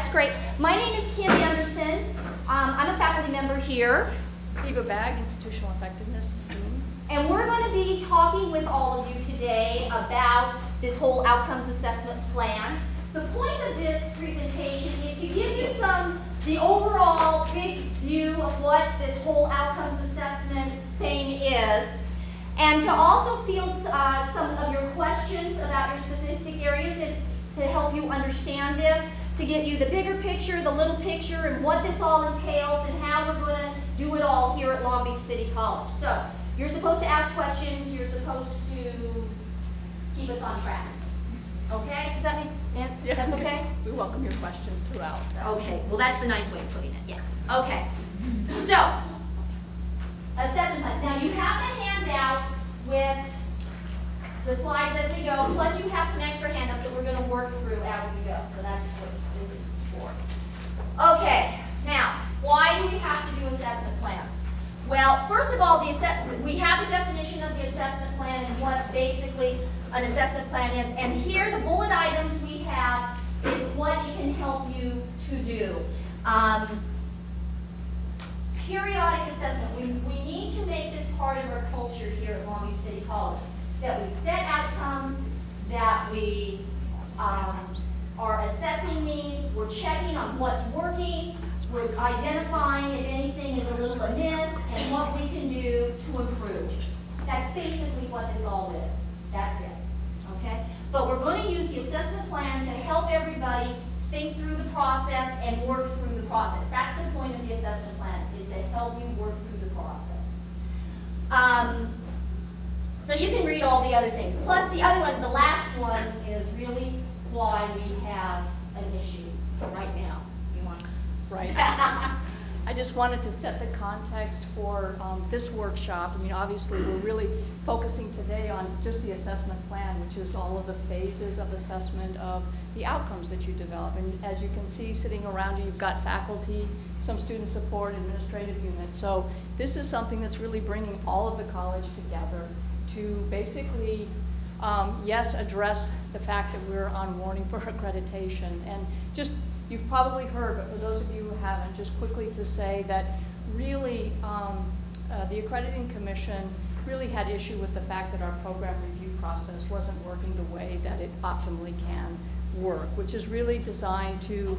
That's great. My name is Kim Anderson. I'm a faculty member here. Eva Bag, Institutional Effectiveness. And we're going to be talking with all of you today about this whole outcomes assessment plan. The point of this presentation is to give you the overall big view of what this whole outcomes assessment thing is, and to also field some of your questions about your specific areas and to help you understand this, to give you the bigger picture, the little picture, and what this all entails and how we're going to do it all here at Long Beach City College. So you're supposed to ask questions, you're supposed to keep us on track. Okay? Does that make sense? Yeah. That's okay? We welcome your questions throughout. Okay. Well, that's the nice way of putting it. Yeah. Okay. So, assessment plans. Now, you have the handout with the slides as we go, plus you have some extra handouts that we're going to work through as we go. So that's what this is for. Okay. Now, why do we have to do assessment plans? Well, first of all, we have the definition of the assessment plan and what basically an assessment plan is. And here, the bullet items we have is what it can help you to do. Periodic assessment. We need to make this part of our culture here at Long Beach City College. That we set outcomes, that we are assessing these, we're checking on what's working, we're identifying if anything is a little amiss, and what we can do to improve. That's basically what this all is. That's it. Okay? But we're going to use the assessment plan to help everybody think through the process and work through the process. That's the point of the assessment plan, is to help you work through the process. So you can read all the other things. Plus the other one, the last one, is really why we have an issue right now. You want? Right. I just wanted to set the context for this workshop. I mean, obviously, we're really focusing today on just the assessment plan, which is all of the phases of assessment of the outcomes that you develop. And as you can see, sitting around you, you've got faculty, some student support, administrative units. So this is something that's really bringing all of the college together to basically, yes, address the fact that we're on warning for accreditation. And just, you've probably heard, but for those of you who haven't, just quickly to say that really the Accrediting Commission really had issue with the fact that our program review process wasn't working the way that it optimally can work, which is really designed to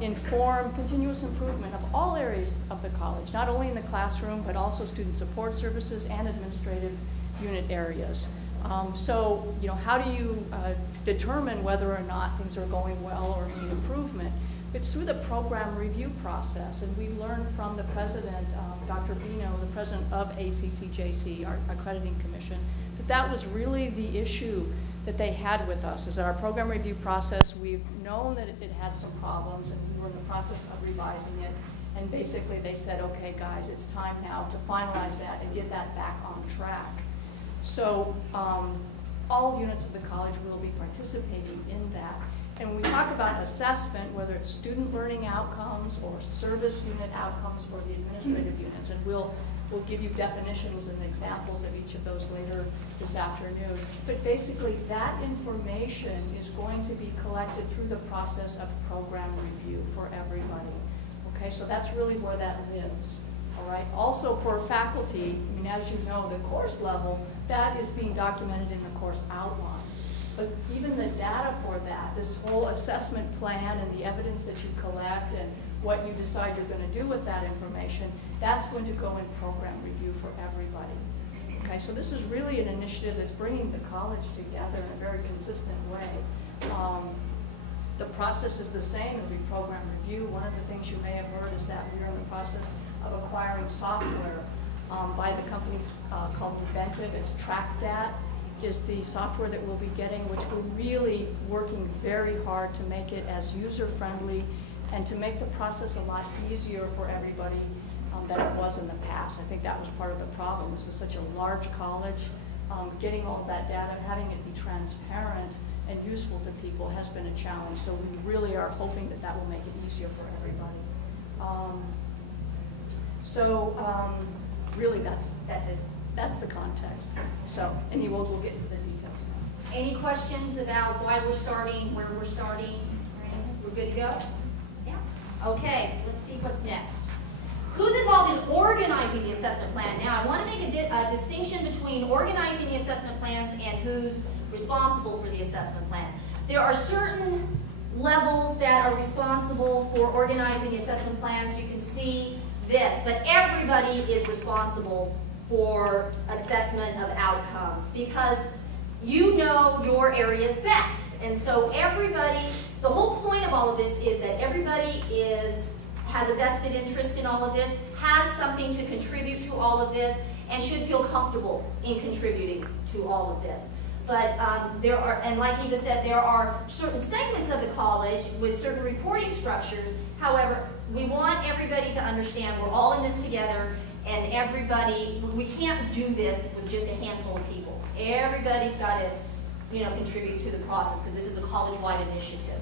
inform continuous improvement of all areas of the college, not only in the classroom, but also student support services and administrative unit areas. So, you know, how do you determine whether or not things are going well or need improvement? It's through the program review process, and we've learned from the president, Dr. Bino, the president of ACCJC, our accrediting commission, that that was really the issue that they had with us, is that our program review process, we've known that it had some problems, and we were in the process of revising it, and basically they said, okay guys, it's time now to finalize that and get that back on track. So all units of the college will be participating in that. And when we talk about assessment, whether it's student learning outcomes or service unit outcomes for the administrative units, and we'll give you definitions and examples of each of those later this afternoon. But basically, that information is going to be collected through the process of program review for everybody. Okay, so that's really where that lives. All right. Also for faculty, I mean, as you know, the course level, that is being documented in the course outline. But even the data for that, this whole assessment plan and the evidence that you collect and what you decide you're going to do with that information, that's going to go in program review for everybody. Okay, so this is really an initiative that's bringing the college together in a very consistent way. The process is the same every program review. One of the things you may have heard is that we're in the process of acquiring software by the company called Inventive. It's TrackDat is the software that we'll be getting, which we're really working very hard to make it as user-friendly and to make the process a lot easier for everybody than it was in the past. I think that was part of the problem. This is such a large college. Getting all that data, having it be transparent and useful to people has been a challenge. So we really are hoping that that will make it easier for everybody. Really, that's it. That's the context. So, and we'll get into the details now. Any questions about why we're starting, where we're starting? We're good to go? Yeah. Okay, let's see what's next. Who's involved in organizing the assessment plan? Now, I want to make a distinction between organizing the assessment plans and who's responsible for the assessment plans. There are certain levels that are responsible for organizing the assessment plans. You can see this, but everybody is responsible for assessment of outcomes because you know your areas best. And so everybody, the whole point of all of this is that everybody has a vested interest in all of this, has something to contribute to all of this, and should feel comfortable in contributing to all of this. But there are, and like Eva said, there are certain segments of the college with certain reporting structures. However, we want everybody to understand we're all in this together, and everybody, we can't do this with just a handful of people. Everybody's got to, contribute to the process because this is a college-wide initiative.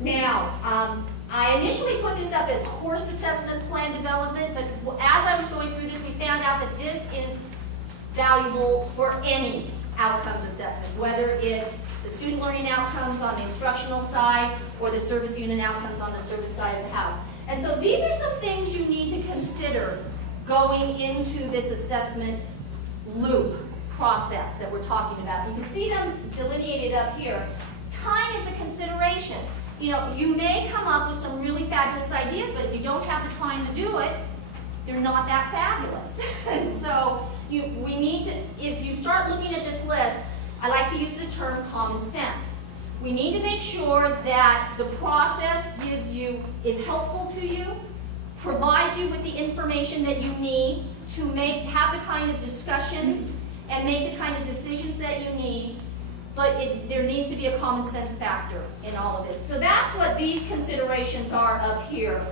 Now, I initially put this up as course assessment plan development, but as I was going through this, we found out that this is valuable for any outcomes assessment, whether it's the student learning outcomes on the instructional side or the service unit outcomes on the service side of the house. And so these are some things you need to consider going into this assessment loop process that we're talking about. You can see them delineated up here. Time is a consideration. You may come up with some really fabulous ideas, but if you don't have the time to do it, they're not that fabulous. And so we need to, if you start looking at this list, I like to use the term common sense. We need to make sure that the process is helpful to you, provides you with the information that you need to have the kind of discussions and make the kind of decisions that you need, but there needs to be a common sense factor in all of this. So that's what these considerations are up here.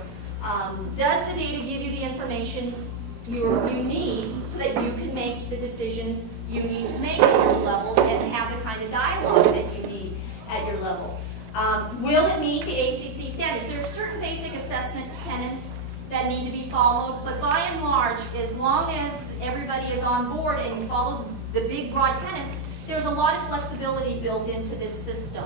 Does the data give you the information you need so that you can make the decisions you need to make at your levels and have the kind of dialogue that you need at your levels? Will it meet the ACC standards? There are certain basic assessment tenets that need to be followed, but by and large, as long as everybody is on board and you follow the big broad tenets, there's a lot of flexibility built into this system.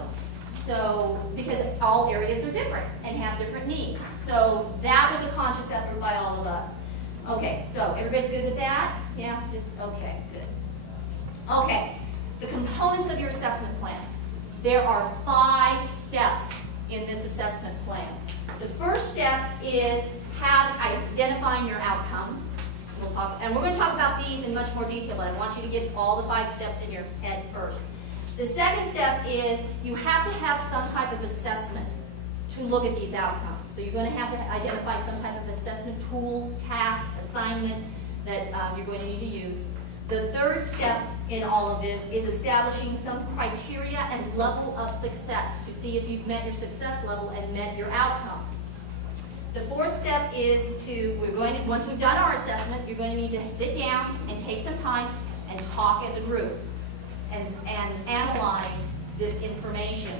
So, because all areas are different and have different needs. So that was a conscious effort by all of us. Okay, so everybody's good with that? Yeah, okay, good. Okay, the components of your assessment plan. There are 5 steps in this assessment plan. The first step is identifying your outcomes. And we're going to talk about these in much more detail, but I want you to get all the 5 steps in your head first. The second step is you have to have some type of assessment to look at these outcomes. So you're going to have to identify some type of assessment tool, task, assignment that you're going to need to use. The third step in all of this is establishing some criteria and level of success to see if you've met your success level and met your outcome. The fourth step is once we've done our assessment, you're going to need to sit down and take some time and talk as a group and analyze this information.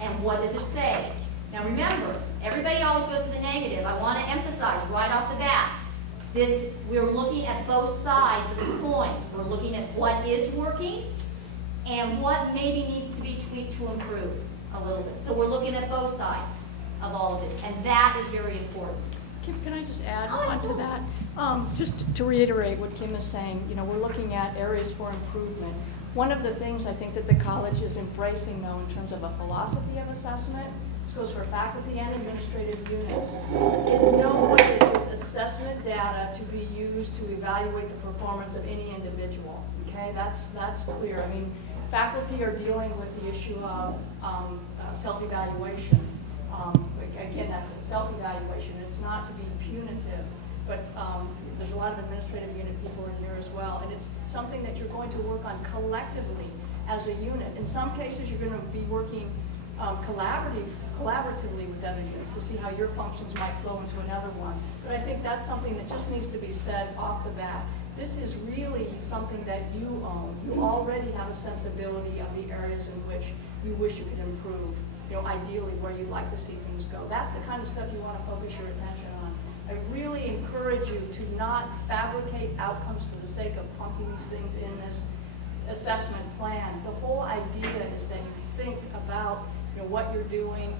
And what does it say? Now remember, everybody always goes to the negative. I want to emphasize right off the bat, we're looking at both sides of the coin. We're looking at what is working and what maybe needs to be tweaked to improve a little bit. So we're looking at both sides of all of this, and that is very important. Can I just add on to that? Just to reiterate what Kim is saying, we're looking at areas for improvement. One of the things I think that the college is embracing, though, in terms of a philosophy of assessment, this goes for faculty and administrative units. In no way is this assessment data to be used to evaluate the performance of any individual. Okay, that's clear. I mean, faculty are dealing with the issue of self-evaluation. Again, that's a self-evaluation. It's not to be punitive, but there's a lot of administrative unit people in here as well, and it's something that you're going to work on collectively as a unit. In some cases, you're going to be working collaboratively with other units to see how your functions might flow into another one. But I think that's something that just needs to be said off the bat. This is really something that you own. You already have a sensibility of the areas in which you wish you could improve. Ideally where you'd like to see things go. That's the kind of stuff you want to focus your attention on. I really encourage you to not fabricate outcomes for the sake of pumping these things in this assessment plan. The whole idea is that you think about what you're doing.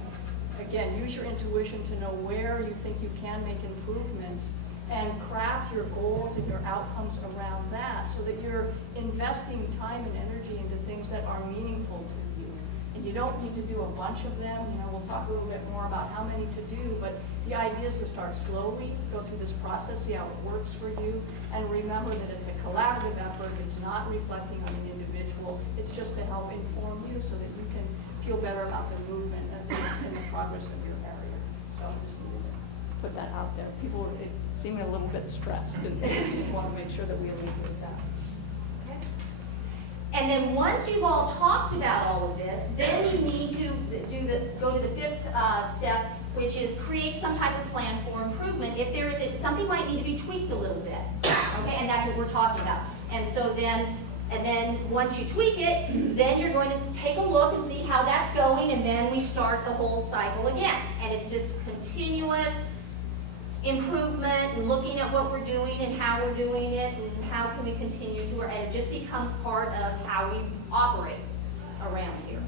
Again, use your intuition to know where you think you can make improvements, and craft your goals and your outcomes around that so that you're investing time and energy into things that are meaningful to you. And you don't need to do a bunch of them. We'll talk a little bit more about how many to do, but the idea is to start slowly, go through this process, see how it works for you, and remember that it's a collaborative effort. It's not reflecting on an individual. It's just to help inform you so that you can feel better about the movement and the progress of your area. So I just needed to put that out there. People are seeming a little bit stressed, and just want to make sure that we alleviate that. Okay. And then once you've all talked about all of this, then you need to go to the fifth step, which is create some type of plan for improvement. If there is something might need to be tweaked a little bit, okay, and that's what we're talking about. And so then once you tweak it, then you're going to take a look and see how that's going, and then we start the whole cycle again. And it's just continuous improvement, and looking at what we're doing and how we're doing it, and how can we continue to, and it just becomes part of how we operate around here.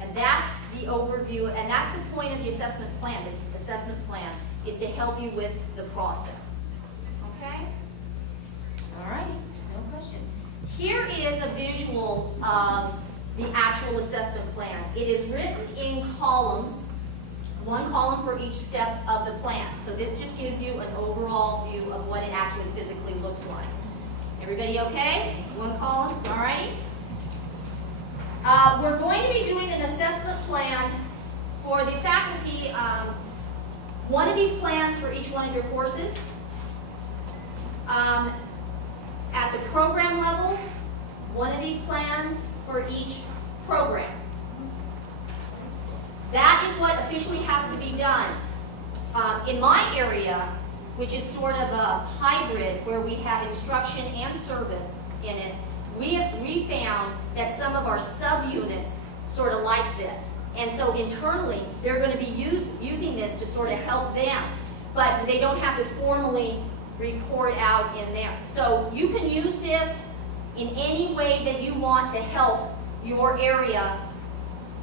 And that's the overview, and that's the point of the assessment plan. This assessment plan is to help you with the process. Okay? All right, no questions. Here is a visual of the actual assessment plan. It is written in columns, one column for each step of the plan. So this just gives you an overall view of what it actually physically looks like. Everybody okay? One column, all right? We're going to be doing an assessment plan for the faculty, one of these plans for each one of your courses. At the program level, one of these plans for each program. That is what officially has to be done. In my area, which is sort of a hybrid where we have instruction and service in it, we found that some of our subunits sort of like this. And so internally, they're going to be using this to sort of help them, but they don't have to formally report out in there. So you can use this in any way that you want to help your area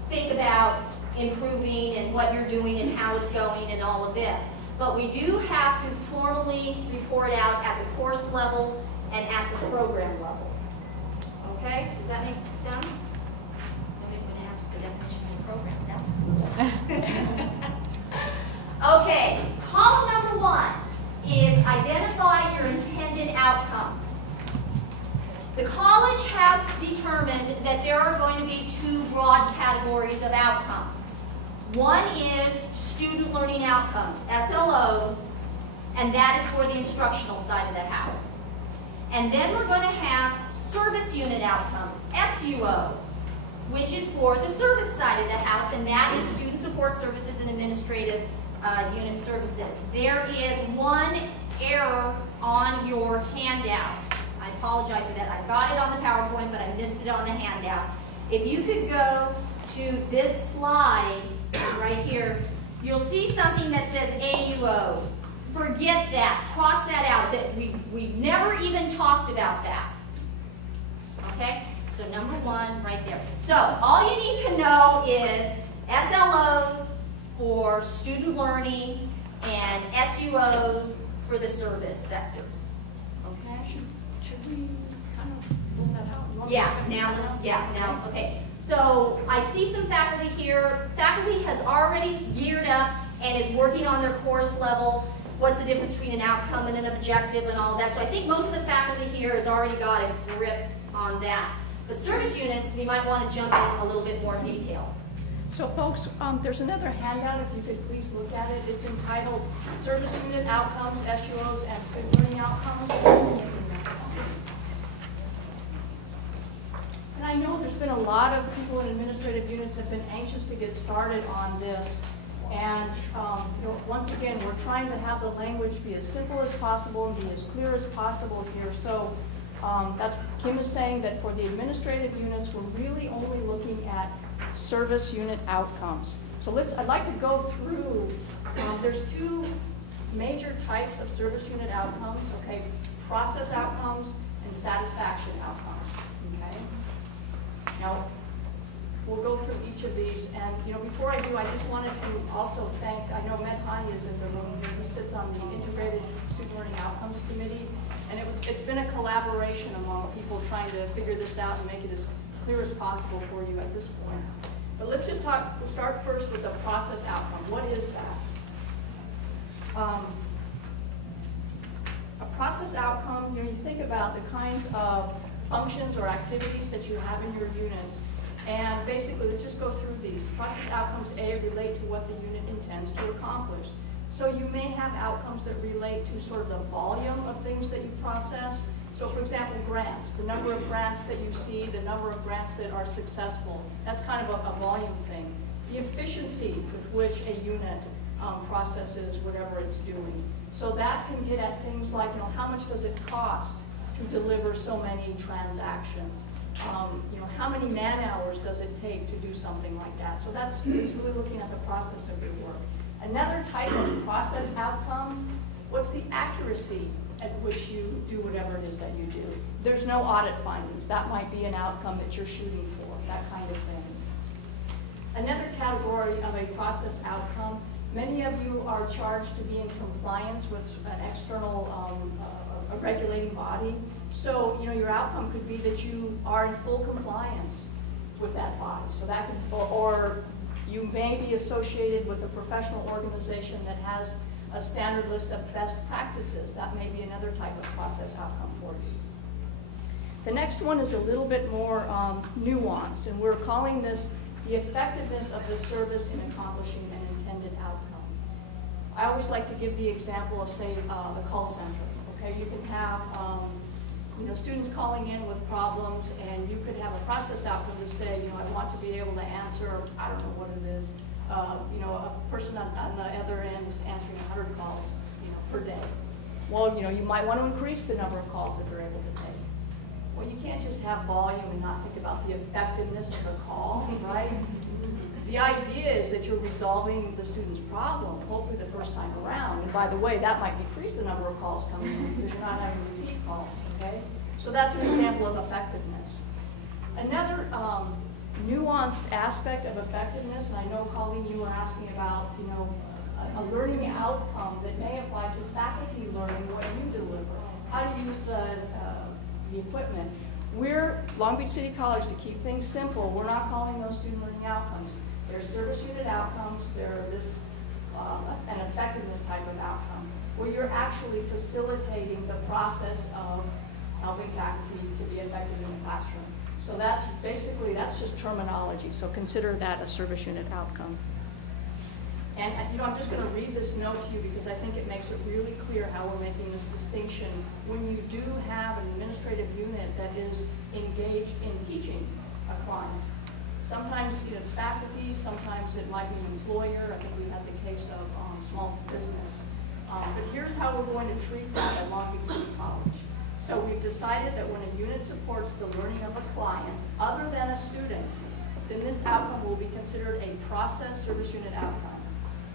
think about improving and what you're doing and how it's going and all of this. But we do have to formally report out at the course level and at the program level. Okay? Does that make sense? Nobody's going to ask for the definition of program. That's okay. Column number 1 is identify your intended outcomes. The college has determined that there are going to be 2 broad categories of outcomes. One is student learning outcomes, SLOs, and that is for the instructional side of the house. And then we're going to have service unit outcomes, SUOs, which is for the service side of the house, and that is student support services and administrative unit services. There is one error on your handout. I apologize for that. I got it on the PowerPoint, but I missed it on the handout. If you could go to this slide right here, you'll see something that says AUOs. Forget that. Cross that out. We never even talked about that. Okay? So number 1 right there. So all you need to know is SLOs for student learning and SUOs for the service sectors. Okay? Should we kind of pull that out? Now, okay. So I see some faculty here. Faculty has already geared up and is working on their course level. What's the difference between an outcome and an objective and all that? So I think most of the faculty here has already got a grip on that. The service units, we might want to jump in a little bit more detail. So folks, there's another handout, if you could please look at it. It's entitled Service Unit Outcomes, SUOs, and Student Learning Outcomes. And I know there's been a lot of people in administrative units have been anxious to get started on this. And once again, we're trying to have the language be as simple as possible and be as clear as possible here. So that's Kim is saying that for the administrative units, we're really only looking at service unit outcomes. So I'd like to go through, there's 2 major types of service unit outcomes, okay? Process outcomes and satisfaction outcomes, okay? Now, We'll go through each of these, and before I do, I just wanted to also thank, I know Med Hani is in the room here. He sits on the Integrated Student Learning Outcomes Committee, and it's been a collaboration among people trying to figure this out and make it as clear as possible for you at this point. But let's just we'll start first with the process outcome. What is that? A process outcome, you think about the kinds of functions or activities that you have in your units. And basically, let's just go through these. Process outcomes, A, relate to what the unit intends to accomplish. So you may have outcomes that relate to sort of the volume of things that you process. So for example, grants, the number of grants that you see, the number of grants that are successful, that's kind of a volume thing. The efficiency with which a unit processes whatever it's doing. So that can get at things like, how much does it cost to deliver so many transactions? How many man hours does it take to do something like that? So it's really looking at the process of your work. Another type of process outcome, what's the accuracy at which you do whatever it is that you do? There's no audit findings. That might be an outcome that you're shooting for, that kind of thing. Another category of a process outcome, many of you are charged to be in compliance with an external a regulating body. So, your outcome could be that you are in full compliance with that body. So that could, or you may be associated with a professional organization that has a standard list of best practices. That may be another type of process outcome for you. The next one is a little bit more nuanced, and we're calling this the effectiveness of the service in accomplishing an intended outcome. I always like to give the example of, say, the call center. Okay, you can have students calling in with problems, and you could have a process outcome to say, I want to be able to answer, I don't know what it is, a person on the other end is answering 100 calls, per day. Well, you might want to increase the number of calls that they're able to take. Well, you can't just have volume and not think about the effectiveness of the call, right? The idea is that you're resolving the student's problem, hopefully the first time around. And by the way, that might decrease the number of calls coming in because you're not having repeat calls, okay? So that's an example of effectiveness. Another nuanced aspect of effectiveness, and I know, Colleen, you were asking about, a learning outcome that may apply to faculty learning when you deliver. How to use the equipment. We're Long Beach City College, to keep things simple, we're not calling those student learning outcomes. They're service unit outcomes, they're an effectiveness type of outcome, where you're actually facilitating the process of helping faculty to be effective in the classroom. So that's just terminology, so consider that a service unit outcome. And I'm just going to read this note to you because I think it makes it really clear how we're making this distinction. When you do have an administrative unit that is engaged in teaching a client, sometimes it's faculty, sometimes it might be an employer. I think we had the case of small business. But here's how we're going to treat that at Long Beach City College. So we've decided that when a unit supports the learning of a client other than a student, then this outcome will be considered a process service unit outcome.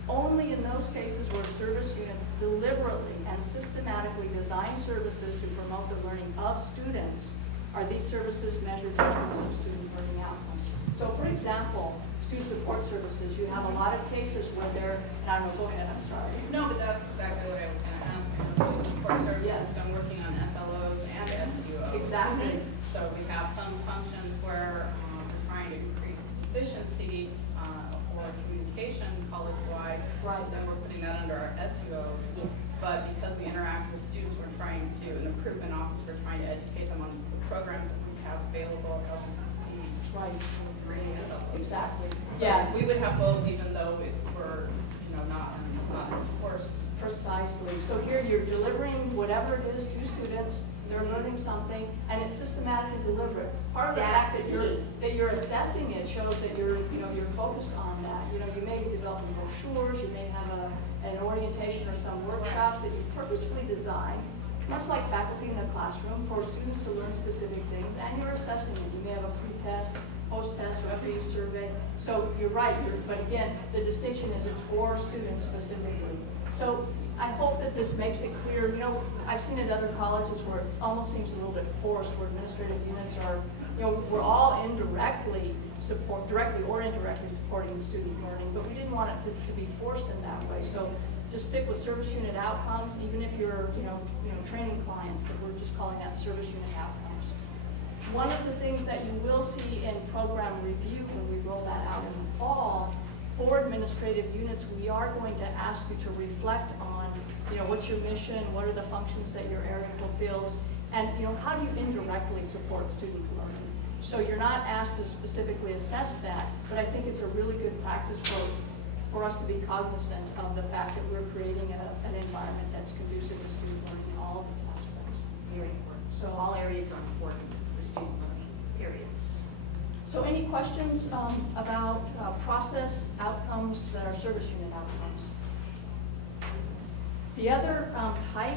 Only in those cases where service units deliberately and systematically design services to promote the learning of students are these services measured in terms of student learning outcomes. So for example, student support services, you have a lot of cases where they're, and I don't know, go ahead, I'm sorry. No, but that's exactly what I was going to ask. Student support services, Yes. I'm working on SLOs and SUOs. Exactly. So we have some functions where we're trying to increase efficiency or communication college-wide. Right. Then we're putting that under our SUOs. Yes. But because we interact with students, we're trying to, in the recruitment office, we're trying to educate them on the programs that we have available at LBCC. Right. Exactly. So Yeah. we would have both, even though we're, not in course. Precisely. So here you're delivering whatever it is to students, they're learning something, and it's systematic and deliberate. Part of the fact that you're assessing it shows that you're focused on that. You may be developing brochures, you may have an orientation or some workshops that you purposefully designed, much like faculty in the classroom, for students to learn specific things, and you're assessing it. You may have a pre-test, post-test, or every survey. So you're right, but again, the distinction is it's for students specifically. So I hope that this makes it clear. I've seen at other colleges where it almost seems a little bit forced, where administrative units are, we're all indirectly support, directly or indirectly supporting student learning, but we didn't want it to be forced in that way. So just stick with service unit outcomes, even if you're training clients, that we're just calling that service unit outcomes. One of the things that you will see in program review when we roll that out in the fall, for administrative units, we are going to ask you to reflect on, what's your mission, what are the functions that your area fulfills, and how do you indirectly support student learning. So you're not asked to specifically assess that, but I think it's a really good practice for us to be cognizant of the fact that we're creating an environment that's conducive to student learning in all of its aspects. Very important. So all areas are important for student learning, period. So any questions about process outcomes that are service unit outcomes? The other type,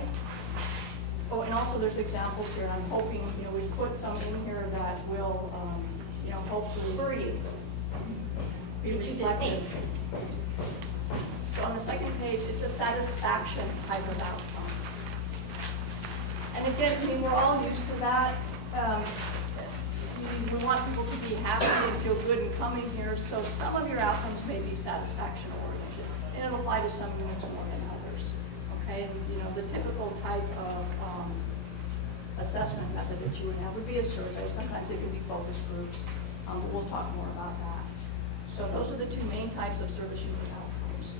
and also there's examples here, and I'm hoping, we've put some in here that will, hopefully For you. be reflected. So on the second page, it's a satisfaction type of outcome. And again, we're all used to that. We want people to be happy and feel good in coming here, so some of your outcomes may be satisfaction oriented, and it'll apply to some units more than others. Okay, and the typical type of assessment method that you would have would be a survey. Sometimes it can be focus groups, but we'll talk more about that. So those are the two main types of service unit outcomes.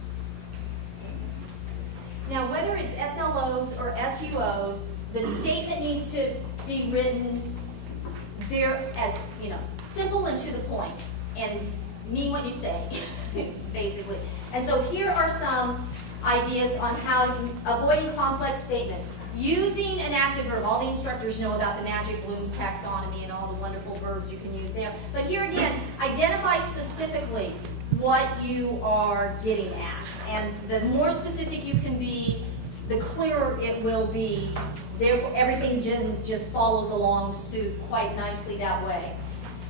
Now, whether it's SLOs or SUOs, the statement needs to be written as simple and to the point, and mean what you say, basically. And so here are some ideas on how to avoid complex statements. Using an active verb. All the instructors know about the Magic Bloom's taxonomy and all the wonderful verbs you can use there. But here again, identify specifically what you are getting at. And the more specific you can be, the clearer it will be. Therefore, everything just follows along suit quite nicely that way.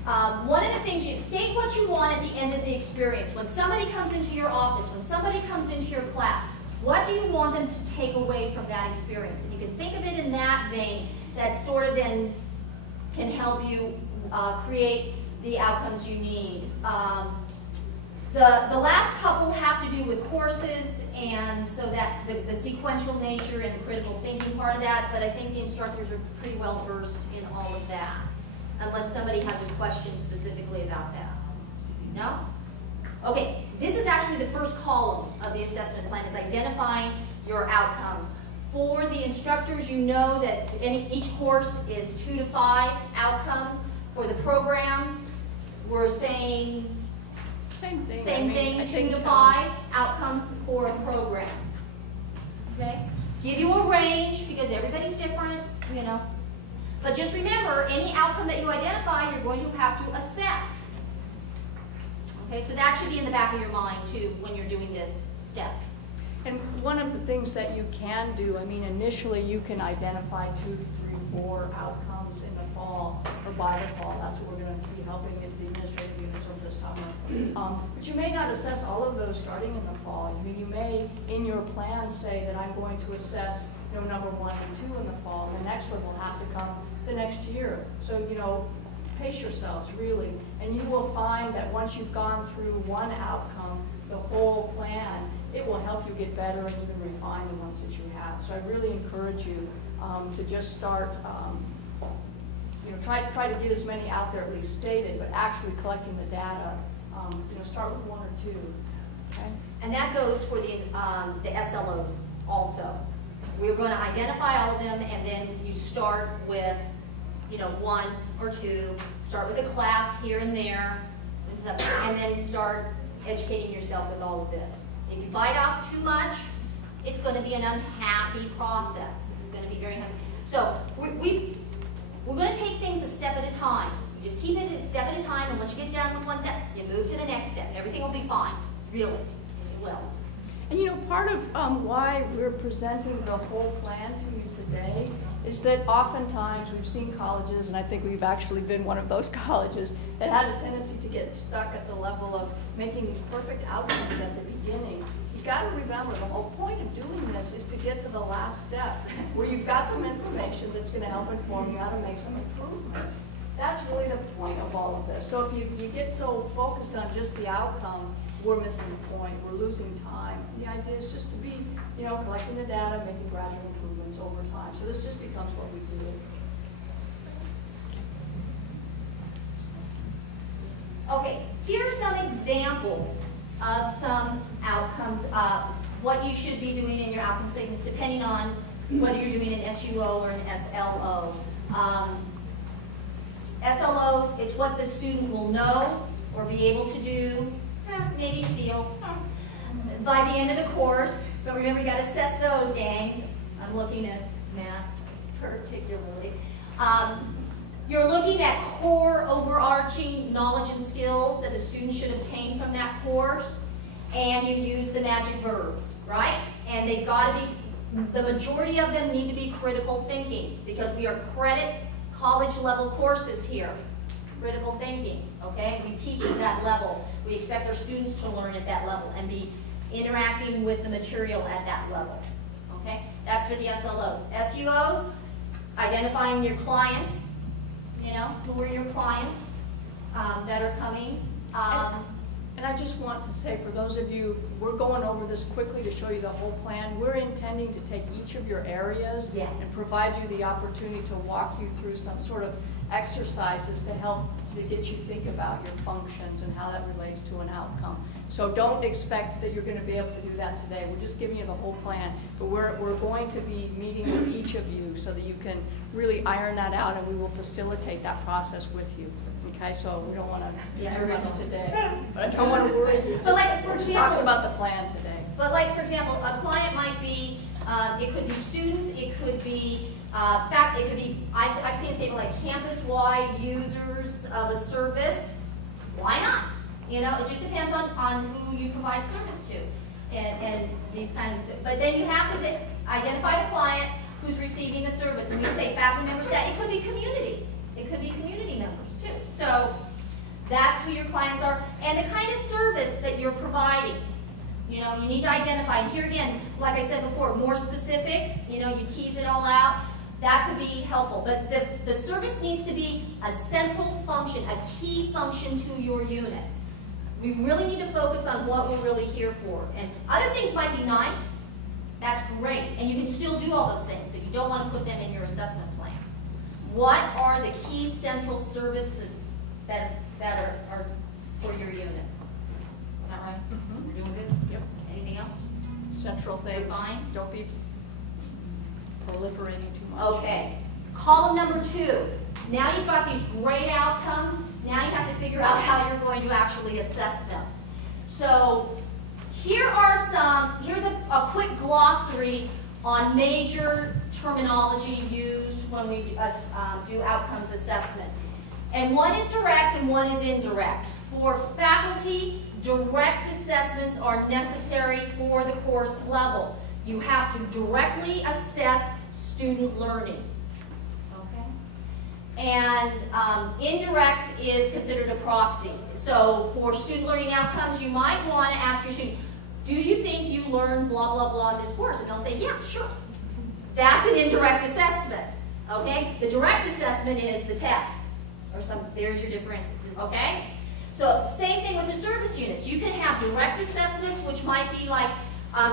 One of the things, you state what you want at the end of the experience. When somebody comes into your office, when somebody comes into your class, what do you want them to take away from that experience? And you can think of it in that vein. That sort of then can help you create the outcomes you need. The last couple have to do with courses, and so that the sequential nature and the critical thinking part of that, but I think the instructors are pretty well versed in all of that, unless somebody has a question specifically about that. No? Okay, this is actually the first column of the assessment plan, is identifying your outcomes. For the instructors, you know that each course is 2 to 5 outcomes. For the programs, we're saying Same thing. Same thing, 2 to 5 outcomes for a program. Okay? Give you a range because everybody's different, But just remember, any outcome that you identify, you're going to have to assess. Okay, so that should be in the back of your mind too when you're doing this step. And one of the things that you can do, initially you can identify 2 to 3, 4 outcomes in the fall or by the fall. That's what we're going to be helping the administrative units over the summer. But you may not assess all of those starting in the fall. You may, in your plan, say that I'm going to assess, number 1 and 2 in the fall. The next one will have to come the next year. So, pace yourselves, really. And you will find that once you've gone through one outcome, the whole plan, it will help you get better and even refine the ones that you have. So I really encourage you to just start, try to get as many out there at least stated, but actually collecting the data. Start with 1 or 2. Okay? And that goes for the SLOs also. We're going to identify all of them, and then you start with 1 or 2, start with a class here and there, and then start educating yourself with all of this. If you bite off too much, it's going to be an unhappy process. It's going to be very happy. So we're going to take things a step at a time. You just keep it a step at a time, and once you get done with one step, you move to the next step, and everything will be fine. Really, it will. And part of why we're presenting the whole plan to you today is that oftentimes we've seen colleges, and I think we've actually been one of those colleges, that had a tendency to get stuck at the level of making these perfect outcomes at the beginning. You've got to remember, the whole point of doing this is to get to the last step, where you've got some information that's going to help inform you how to make some improvements. That's really the point of all of this. So if you get so focused on just the outcome, we're missing the point, we're losing time. And the idea is just to be, collecting the data, making gradual improvements over time. So this just becomes what we do. Okay, here are some examples of some outcomes of what you should be doing in your outcome statements, depending on whether you're doing an SUO or an SLO. SLOs, it's what the student will know or be able to do, maybe feel, by the end of the course. But remember, you got to assess those, gangs. I'm looking at math particularly. You're looking at core overarching knowledge and skills that the student should obtain from that course, and you use the magic verbs, right? And they've got to be, the majority of them need to be critical thinking, because we are credit college level courses here. Critical thinking, okay? We teach at that level. We expect our students to learn at that level and be interacting with the material at that level, okay? That's for the SLOs. SUOs, identifying your clients, who are your clients that are coming. And I just want to say, for those of you, we're going over this quickly to show you the whole plan. We're intending to take each of your areas and provide you the opportunity to walk you through some sort of exercises to help to get you think about your functions and how that relates to an outcome. So don't expect that you're going to be able to do that today. We're just giving you the whole plan, but we're going to be meeting with each of you so that you can really iron that out, and we will facilitate that process with you. Okay, so we don't want to do it today, but I don't want to worry you. We're just talking about the plan today. But like, for example, a client might be, it could be students, it could be it could be, I've seen a statement like campus-wide users of a service. Why not? It just depends on who you provide service to, and these kinds of. But then you have to identify the client who's receiving the service, and we say faculty member, staff. It could be community. It could be community members too. So that's who your clients are, and the kind of service that you're providing. You need to identify. And here again, like I said before, more specific. You tease it all out. That could be helpful. But the service needs to be a central function, a key function to your unit. We really need to focus on what we're really here for. And other things might be nice. That's great. And you can still do all those things, but you don't want to put them in your assessment plan. What are the key central services that are for your unit? Is that right? Mm-hmm. We're doing good? Yep. Anything else? Central things. We're fine? Don't be proliferating too much. Okay. Column number 2. Now you've got these great outcomes. Now you have to figure out how you're going to actually assess them. So here's a quick glossary on major terminology used when we do outcomes assessment. And one is direct and one is indirect. For faculty, direct assessments are necessary for the course level. You have to directly assess student learning. Okay? And indirect is considered a proxy. So for student learning outcomes, you might want to ask your student, do you think you learned blah, blah, blah in this course? And they'll say, yeah, sure. That's an indirect assessment. Okay? The direct assessment is the test. There's your different, okay? So same thing with the service units. You can have direct assessments, which might be like,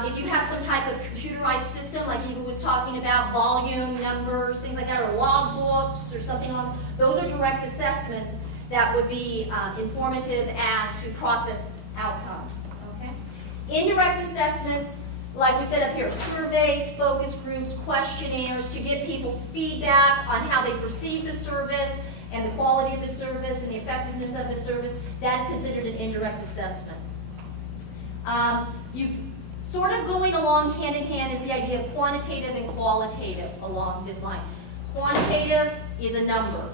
if you have some type of computerized system, like Eva was talking about, volume, numbers, things like that, or log books, or something like that. Those are direct assessments that would be informative as to process outcomes. Okay? Indirect assessments, like we said up here, surveys, focus groups, questionnaires to get people's feedback on how they perceive the service and the quality of the service and the effectiveness of the service. That is considered an indirect assessment. You've sort of going along hand in hand is the idea of quantitative and qualitative along this line. Quantitative is a number.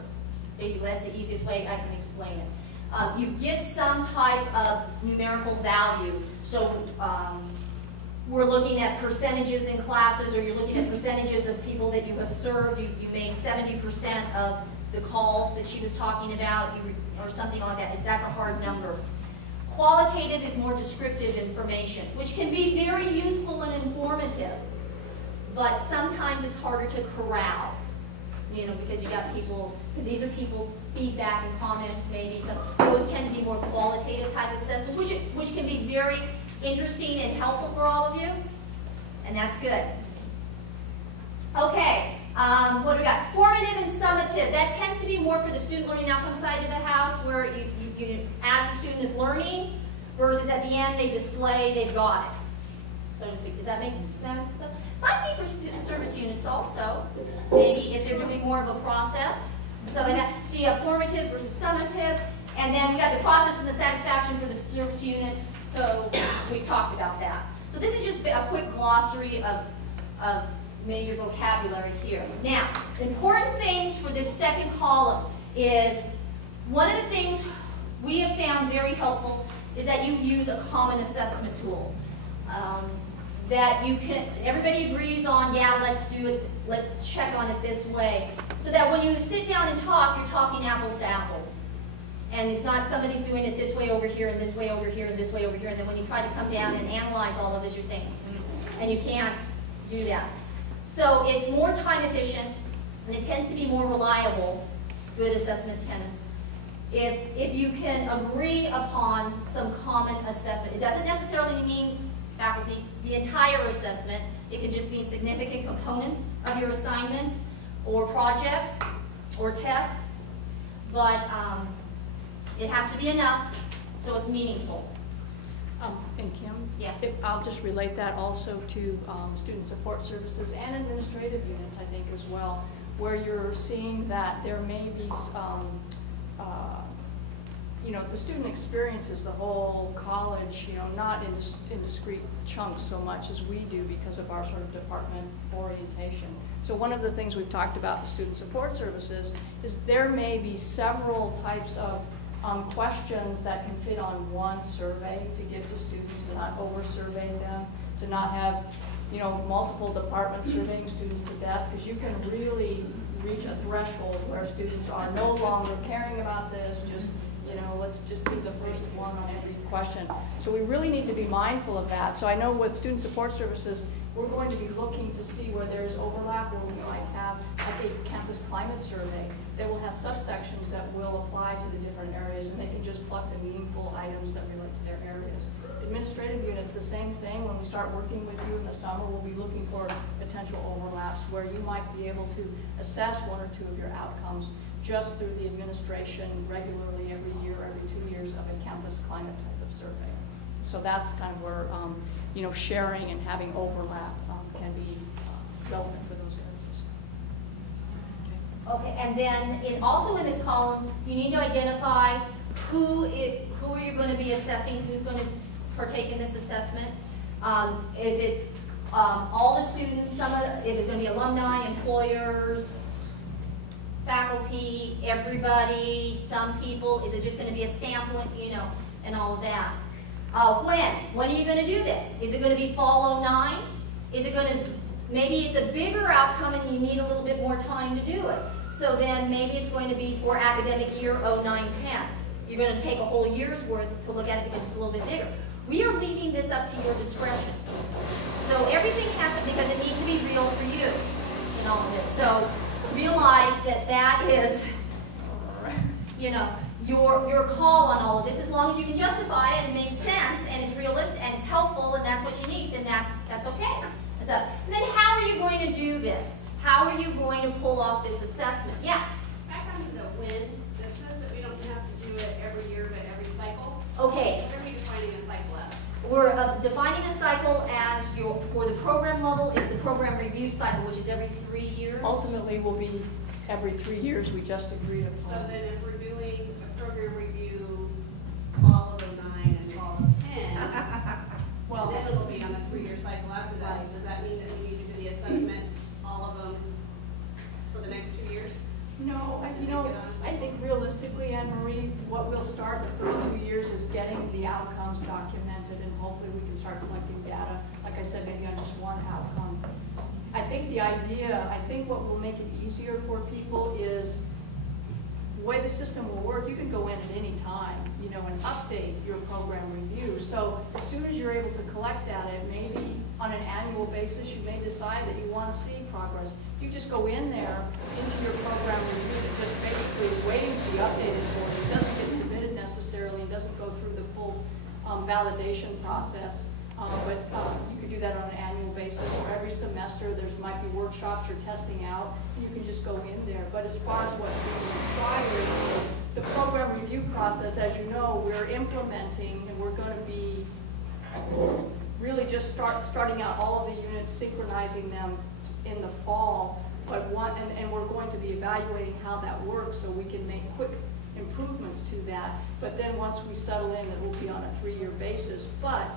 Basically, that's the easiest way I can explain it. You get some type of numerical value. So we're looking at percentages in classes, or you're looking at percentages of people that you have served. You made 70% of the calls that she was talking about, or something like that. That's a hard number. Qualitative is more descriptive information, which can be very useful and informative, but sometimes it's harder to corral. you know, because you got people, because these are people's feedback and comments, maybe those tend to be more qualitative type assessments, which can be very interesting and helpful for all of you, and that's good. Okay, what do we got? Formative and summative. That tends to be more for the student learning outcome side of the house, where you as the student is learning, versus at the end they display they've got it, so to speak. Does that make sense? Might be for service units also, maybe if they're doing more of a process, stuff like that. So you have formative versus summative, and then we got the process and the satisfaction for the service units, so we talked about that. So this is just a quick glossary of major vocabulary here. Now, important things for this second column is, one of the things we have found very helpful is that you use a common assessment tool. That you can, everybody agrees on, yeah, let's do it, let's check on it this way. So that when you sit down and talk, you're talking apples to apples. And it's not somebody's doing it this way over here, and this way over here, and this way over here, and then when you try to come down and analyze all of this, you're saying, and you can't do that. So it's more time efficient, and it tends to be more reliable, good assessment tenets, if you can agree upon some common assessment. It doesn't necessarily mean faculty, the entire assessment. It could just be significant components of your assignments or projects or tests, but it has to be enough so it's meaningful. And Kim, yeah. I'll just relate that also to student support services and administrative units, I think, as well, where you're seeing that there may be you know, the student experiences the whole college, you know, not in discrete chunks so much as we do because of our sort of department orientation. So one of the things we've talked about with student support services is there may be several types of questions that can fit on one survey to give to students, to not over-survey them, to not have, you know, multiple departments surveying students to death, because you can really reach a threshold where students are no longer caring about this, just, you know, let's just do the first one on every question. So we really need to be mindful of that. So I know with student support services, we're going to be looking to see where there's overlap, where we might have like a campus climate survey that will have subsections that will apply to the different areas, and they can just pluck the meaningful items that relate to their areas. Administrative units, the same thing. When we start working with you in the summer, we'll be looking for potential overlaps where you might be able to assess one or two of your outcomes just through the administration regularly every year, every 2 years of a campus climate type of survey. So that's kind of where you know, sharing and having overlap can be relevant for those areas. Okay, and then also in this column, you need to identify who are you going to be assessing, who's going to partake in this assessment. If it's all the students, if it's going to be alumni, employers, faculty, everybody, some people, is it just going to be a sampling, you know, and all of that. When are you going to do this? Is it going to be fall 09? Is it going to, maybe it's a bigger outcome and you need a little bit more time to do it. So then maybe it's going to be for academic year 09-10. You're going to take a whole year's worth to look at it because it's a little bit bigger. We are leaving this up to your discretion. So everything has to, because it needs to be real for you in all of this. So realize that that is, you know, your call on all of this. As long as you can justify it and make sense and it's realistic and it's helpful and that's what you need, then that's okay. And then how are you going to do this? How are you going to pull off this assessment? Yeah? Back onto the when, that says that we don't have to do it every year but every cycle. Okay. What are we defining a cycle as? We're defining a cycle as for the program level is the program review cycle, which is every 3 years. Ultimately will be every 3 years, we just agreed upon. So then if we're doing a program review fall of 09 and fall of 10, well, then it'll be on a 3-year cycle after that. So does that mean that we need to do the assessment, all of them, for the next 2 years? No, I think realistically, Anne-Marie, what we'll start the first 2 years is getting the outcomes documented, and hopefully we can start collecting data, like I said, maybe on just one outcome. I think what will make it easier for people is the way the system will work. You can go in at any time, you know, and update your program review. So as soon as you're able to collect data, maybe on an annual basis, you may decide that you want to see progress. You just go in there into your program review that just basically is waiting to be updated for you. It doesn't get submitted necessarily, it doesn't go through the full validation process. But you could do that on an annual basis, or every semester there might be workshops you're testing out. You can just go in there. But as far as what's being required, the program review process, as you know, we're implementing, and we're going to be really just starting out all of the units, synchronizing them in the fall. But and we're going to be evaluating how that works so we can make quick improvements to that. But then once we settle in, it will be on a 3-year basis. But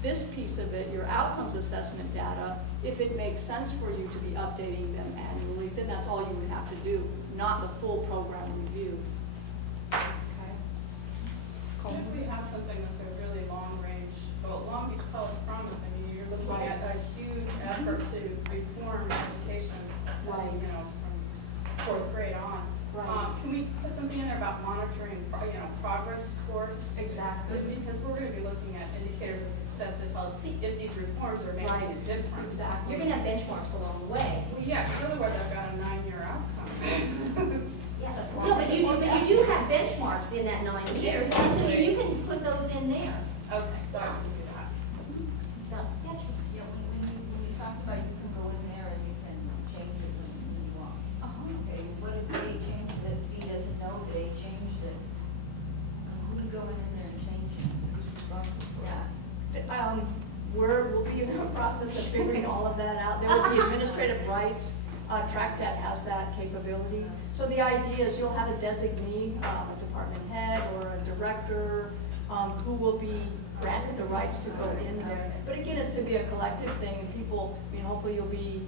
this piece of it, your outcomes assessment data, if it makes sense for you to be updating them annually, then that's all you would have to do, not the full program review. Okay. If we have something that's a really long range, well, Long Beach College Promise, I mean, you're looking at a huge effort to reform education, you know, from 4th grade on. Right. Can we put something in there about monitoring, progress scores? Exactly. Because we're going to be looking at indicators of success to tell us if these reforms are making a difference. Exactly. You're going to have benchmarks along the way. Well, yeah, otherwise I've got a 9-year outcome. Yeah, That's no, but you do have benchmarks in that 9 years, and so you can put those in there. Okay, so I can do that. So, yeah, sure. Yeah, when you talked about you can go in there and you can change it when you want. Okay, what if they change it, he doesn't know they changed it? Who's going in there and changing it? Who's responsible for that? We'll be in the process of figuring all of that out. There will be administrative rights. TrackTat has that capability. So the idea is you'll have a designee, a department head or a director, who will be granted the rights to go in there. But again, it's to be a collective thing, and people, I mean, hopefully you'll be,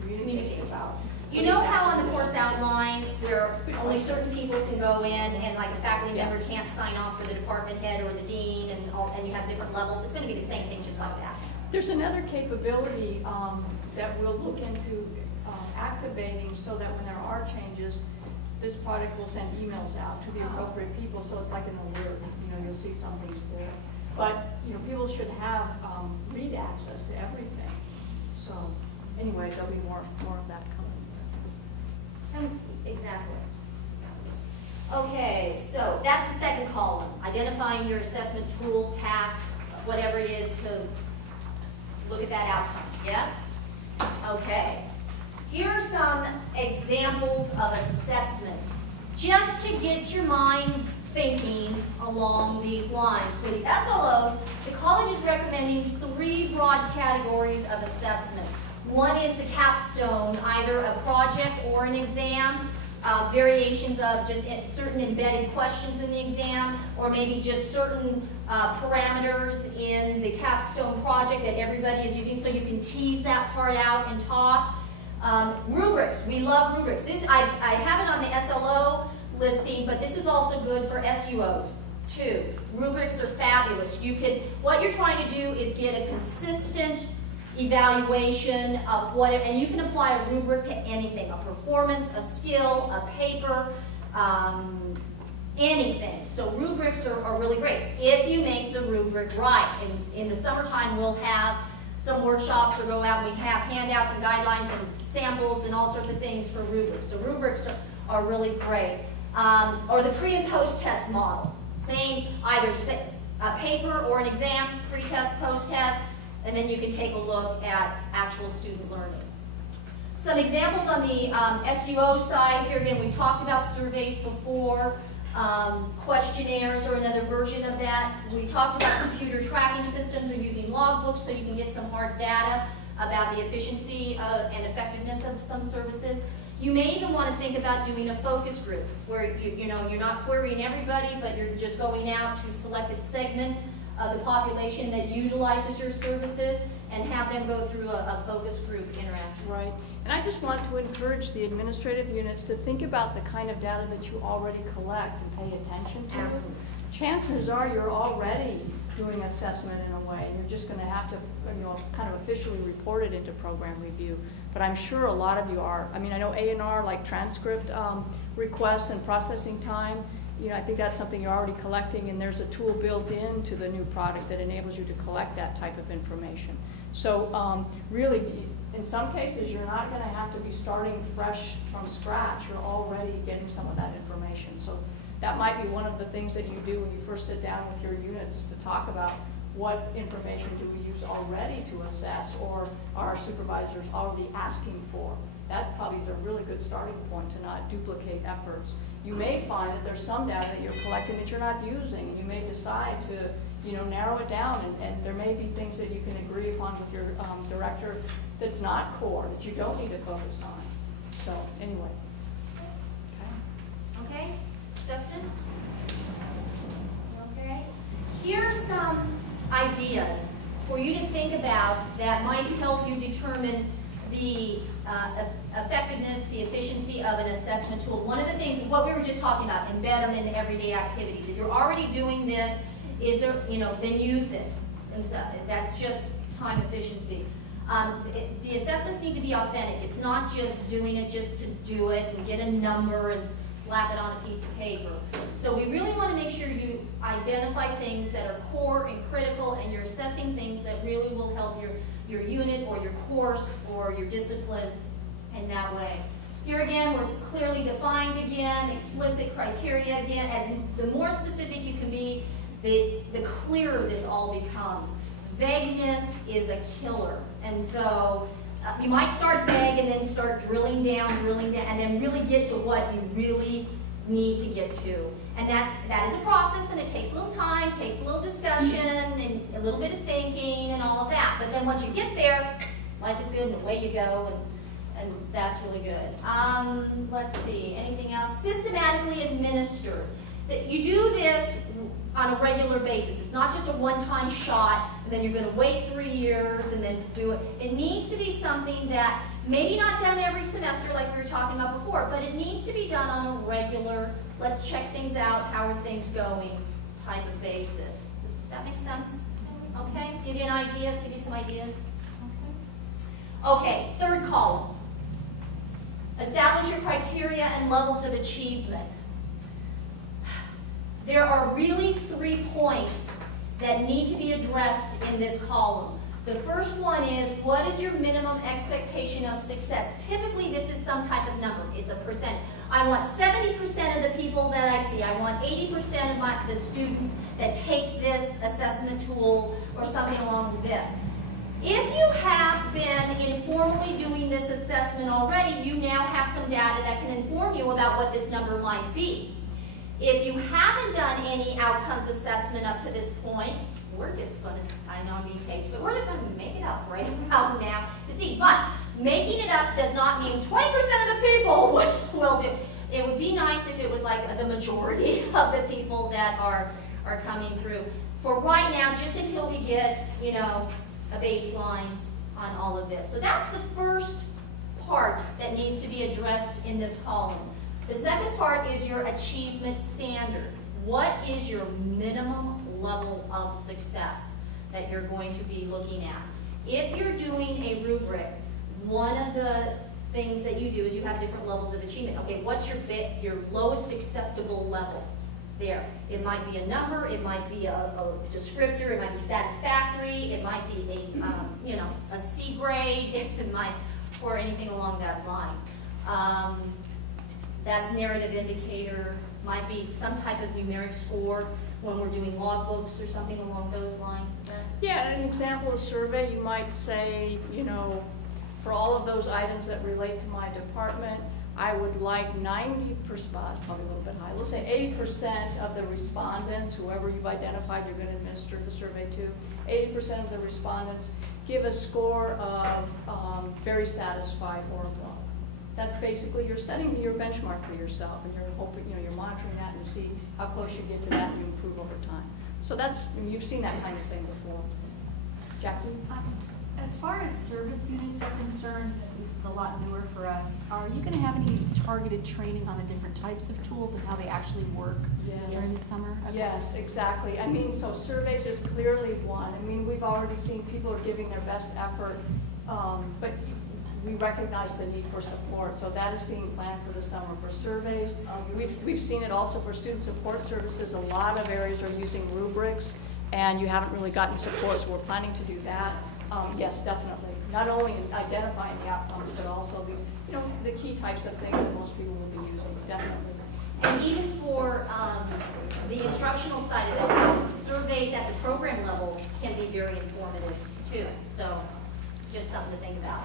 communicating about. You know how on the course outline where only certain people can go in and like the faculty member can't sign off for the department head or the dean and you have different levels? It's going to be the same thing just like that. There's another capability that we'll look into activating so that when there are changes, this product will send emails out to the appropriate people, so it's like an alert. You'll see something's there. But people should have read access to everything. So anyway, there'll be more of that coming. Exactly. Okay, so that's the second column, identifying your assessment tool, task, whatever it is to look at that outcome. Yes? Okay. Here are some examples of assessments, just to get your mind thinking along these lines. For the SLOs, the college is recommending 3 broad categories of assessments. One is the capstone, either a project or an exam, variations of just certain embedded questions in the exam, or maybe just certain parameters in the capstone project that everybody is using, so you can tease that part out and talk. Rubrics, we love rubrics. I have it on the SLO listing, but this is also good for SUOs too. Rubrics are fabulous. What you're trying to do is get a consistent evaluation of and you can apply a rubric to anything, a performance, a skill, a paper, anything. So rubrics are really great if you make the rubric right. In the summertime, we'll have some workshops or go out and we have handouts and guidelines and samples and all sorts of things for rubrics. So rubrics are really great. Or the pre and post test model. Same, either a paper or an exam, pre-test, post-test, and then you can take a look at actual student learning. Some examples on the SUO side. Here again, we talked about surveys before. Questionnaires are another version of that. We talked about computer tracking systems or using logbooks so you can get some hard data about the efficiency and effectiveness of some services. You may even want to think about doing a focus group where you're not querying everybody, but you're just going out to selected segments of the population that utilizes your services and have them go through a focus group interaction. Right. And I just want to encourage the administrative units to think about the kind of data that you already collect and pay attention to. Absolutely. Chances are you're already doing assessment in a way, and you're just going to have to kind of officially report it into program review. But I'm sure a lot of you are. I mean, I know A&R, like transcript requests and processing time, I think that's something you're already collecting, and there's a tool built into the new product that enables you to collect that type of information. So really, in some cases, you're not going to have to be starting fresh from scratch. You're already getting some of that information. So that might be one of the things that you do when you first sit down with your units, is to talk about what information do we use already to assess, or are our supervisors already asking for. That probably is a really good starting point to not duplicate efforts. You may find that there's some data that you're collecting that you're not using, and you may decide to narrow it down, and there may be things that you can agree upon with your director that's not core, that you don't need to focus on. So anyway. Okay, assistants? Okay. Here's some ideas for you to think about that might help you determine the effectiveness, the efficiency of an assessment tool. One of the things, what we were just talking about, embed them in everyday activities. If you're already doing this, then use it. And so that's just time efficiency. The assessments need to be authentic. It's not just doing it just to do it and get a number and slap it on a piece of paper. So we really want to make sure you identify things that are core and critical, and you're assessing things that really will help your unit or your course or your discipline in that way. Here again, we're clearly defined again, explicit criteria again. As the more specific you can be, the clearer this all becomes. Vagueness is a killer. And so you might start vague and then start drilling down, and then really get to what you really need to get to. And that is a process, and it takes a little time, takes a little discussion, and a little bit of thinking and all of that. But then once you get there, life is good and away you go, and that's really good. Let's see, anything else? Systematically administer. You do this on a regular basis. It's not just a one-time shot, and then you're going to wait 3 years and then do it. It needs to be something that maybe not done every semester like we were talking about before, but it needs to be done on a regular, let's check things out, how are things going type of basis. Does that make sense? Okay, give you an idea, give you some ideas. Okay, third column. Establish your criteria and levels of achievement. There are really 3 points that need to be addressed in this column. The first one is, what is your minimum expectation of success? Typically, this is some type of number. It's a percent. I want 70% of the people that I see. I want 80% of the students that take this assessment tool or something along this. If you have been informally doing this assessment already, you now have some data that can inform you about what this number might be. If you haven't done any outcomes assessment up to this point, we're just going to, I know I'm being taped, but we're just going to make it up right about now to see. But making it up does not mean 20% of the people will do. It would be nice if it was like the majority of the people that are coming through. For right now, just until we get, a baseline on all of this. So that's the first part that needs to be addressed in this column. The second part is your achievement standard. What is your minimum level of success that you're going to be looking at? If you're doing a rubric, one of the things that you do is you have different levels of achievement. Okay, what's your lowest acceptable level there? It might be a number, it might be a descriptor, it might be satisfactory, it might be a C grade, it might, or anything along those lines. That's narrative indicator, might be some type of numeric score when we're doing logbooks or something along those lines. Is that? Yeah, an example of survey, you might say, for all of those items that relate to my department, I would like 90%, it's probably a little bit high, let's say 80% of the respondents, whoever you've identified you're going to administer the survey to, 80% of the respondents give a score of very satisfied or above. That's basically, you're setting your benchmark for yourself, and you're hoping, you're monitoring that and see how close you get to that and you improve over time. So you've seen that kind of thing before. Jackie? As far as service units are concerned, this is a lot newer for us. Are you going to have any targeted training on the different types of tools and how they actually work during the summer? Okay. Yes, exactly. So surveys is clearly one. We've already seen people are giving their best effort, but we recognize the need for support, so that is being planned for the summer. For surveys, we've seen it also for student support services. A lot of areas are using rubrics, and you haven't really gotten support, so we're planning to do that. Yes, definitely. Not only in identifying the outcomes, but also these, the key types of things that most people will be using, definitely. And even for the instructional side of the house, surveys at the program level can be very informative too. So just something to think about.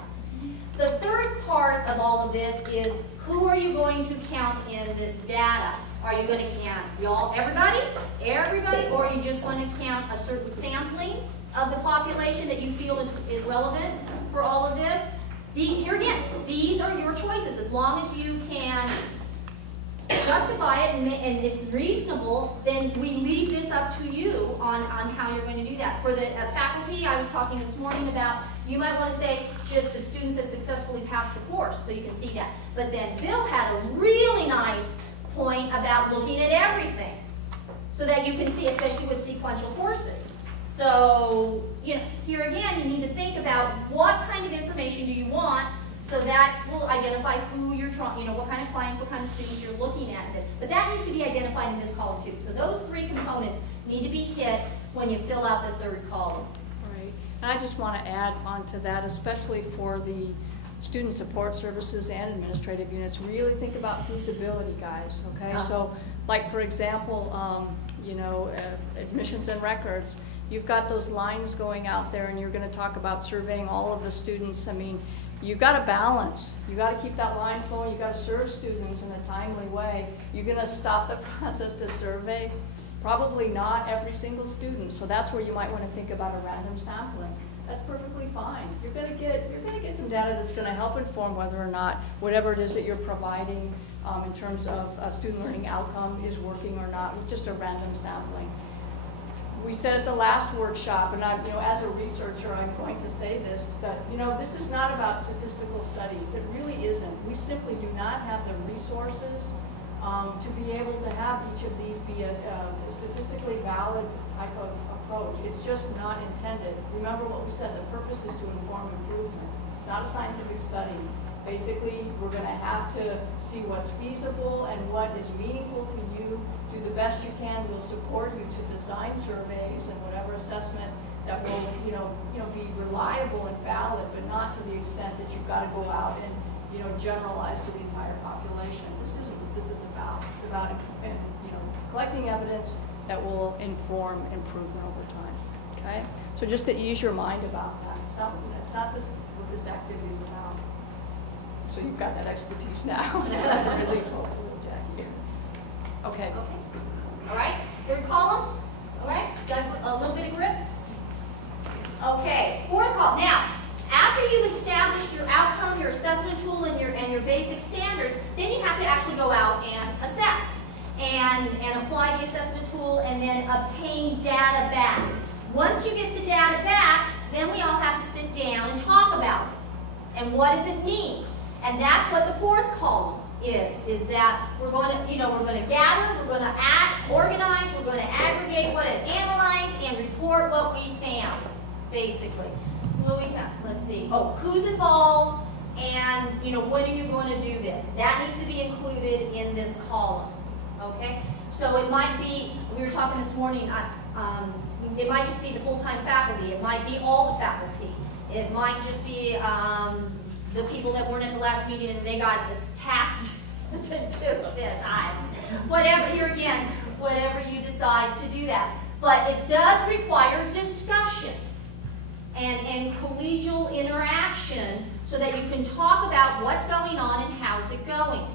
The third part of all of this is, who are you going to count in this data? Are you going to count everybody, or are you just going to count a certain sampling of the population that you feel is relevant for all of this? Here again, these are your choices. As long as you can justify it and it's reasonable, then we leave this up to you on how you're going to do that. For the faculty, I was talking this morning about, you might want to say just the students that successfully passed the course, so you can see that. But then Bill had a really nice point about looking at everything, so that you can see, especially with sequential courses. So, here again, you need to think about what kind of information do you want, so that will identify who you're trying, what kind of clients, what kind of students you're looking at. But that needs to be identified in this column too. So those three components need to be hit when you fill out the third column. Right. And I just want to add on to that, especially for the student support services and administrative units, really think about feasibility, guys, okay? So, like for example, admissions and records, you've got those lines going out there and you're going to talk about surveying all of the students. I mean, you've got to balance. You've got to keep that line flowing. You've got to serve students in a timely way. You're going to stop the process to survey? Probably not every single student. So that's where you might want to think about a random sampling. That's perfectly fine. You're going to get some data that's going to help inform whether or not whatever it is that you're providing in terms of student learning outcome is working or not with just a random sampling. We said at the last workshop, and as a researcher, I'm going to say this, that this is not about statistical studies. It really isn't. We simply do not have the resources to be able to have each of these be a statistically valid type of approach. It's just not intended. Remember what we said, the purpose is to inform improvement. It's not a scientific study. Basically, we're going to have to see what's feasible and what is meaningful to you. Do the best you can. We'll support you to design surveys and whatever assessment that will, be reliable and valid, but not to the extent that you've got to go out and, generalize to the entire population. This is what this is about. It's about, collecting evidence that will inform improvement over time. Okay. So just to ease your mind about that, it's not this what this activity is about. So you've got that expertise now. That's a relief, hopefully, Jackie. Okay. All right. Third column. All right. Got a little bit of grip. Okay. Fourth column. Now, after you've established your outcome, your assessment tool, and your basic standards, then you have to actually go out and assess and apply the assessment tool and then obtain data back. Once you get the data back, then we all have to sit down and talk about it. And what does it mean? And that's what the fourth column is that we're going to gather, we're going to organize, we're going to aggregate, analyze, and report what we found, basically. So what we have, let's see. Oh, who's involved, and when are you going to do this? That needs to be included in this column. Okay. So it might be, we were talking this morning. It might just be the full-time faculty. It might be all the faculty. It might just be the people that weren't at the last meeting and they got this tasked to do this. Whatever, here again, whatever you decide to do that. But it does require discussion and collegial interaction so that you can talk about what's going on and how's it going.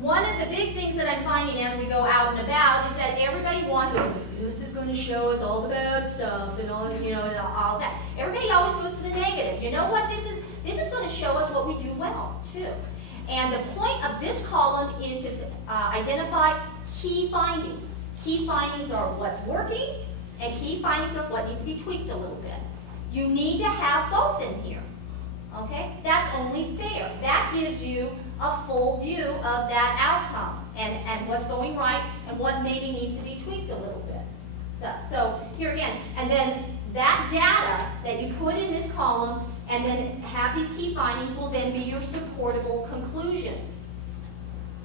One of the big things that I'm finding as we go out and about is that everybody wants, this is going to show us all the bad stuff and all, and all that. Everybody always goes to the negative. You know what? This is going to show us what we do well, too. And the point of this column is to identify key findings. Key findings are what's working, and key findings are what needs to be tweaked a little bit. You need to have both in here. Okay? That's only fair. That gives you a full view of that outcome and what's going right and what maybe needs to be tweaked a little bit. So here again, and then that data that you put in this column and then have these key findings will then be your supportable conclusions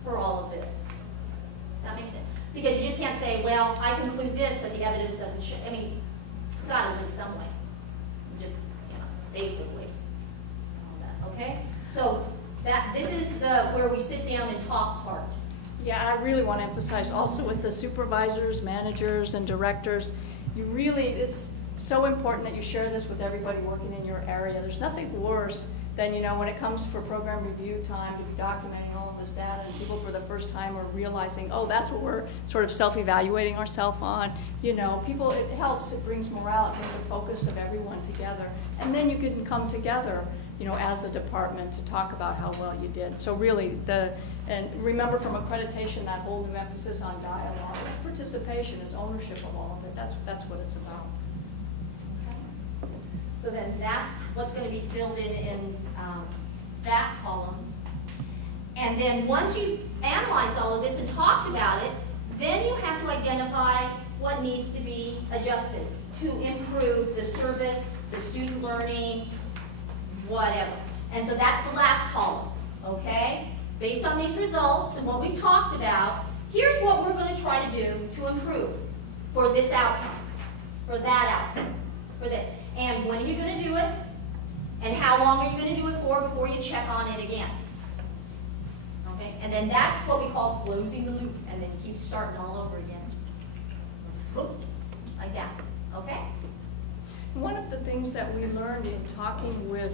for all of this. Does that make sense? Because you just can't say, well, I conclude this, but the evidence doesn't show. I mean, it's got to link some way. Just, basically. Okay? So this is where we sit down and talk part. Yeah, and I really want to emphasize also with the supervisors, managers, and directors, it's so important that you share this with everybody working in your area. There's nothing worse than, when it comes for program review time to be documenting all of this data, and people for the first time are realizing, oh, that's what we're sort of self-evaluating ourselves on. It helps, it brings morale, it brings a focus of everyone together. And then you can come together, as a department to talk about how well you did. So really, and remember from accreditation, that whole new emphasis on dialogue, it's participation, it's ownership of all of it. That's what it's about. Okay. So then that's what's going to be filled in that column. And then once you've analyzed all of this and talked about it, then you have to identify what needs to be adjusted to improve the service, the student learning, whatever. And so that's the last column, okay? Based on these results and what we've talked about, here's what we're going to try to do to improve for this outcome, for that outcome, for this. And when are you going to do it? And how long are you going to do it for before you check on it again? Okay? And then that's what we call closing the loop. And then you keep starting all over again. Whoop, like that. Okay? One of the things that we learned in talking with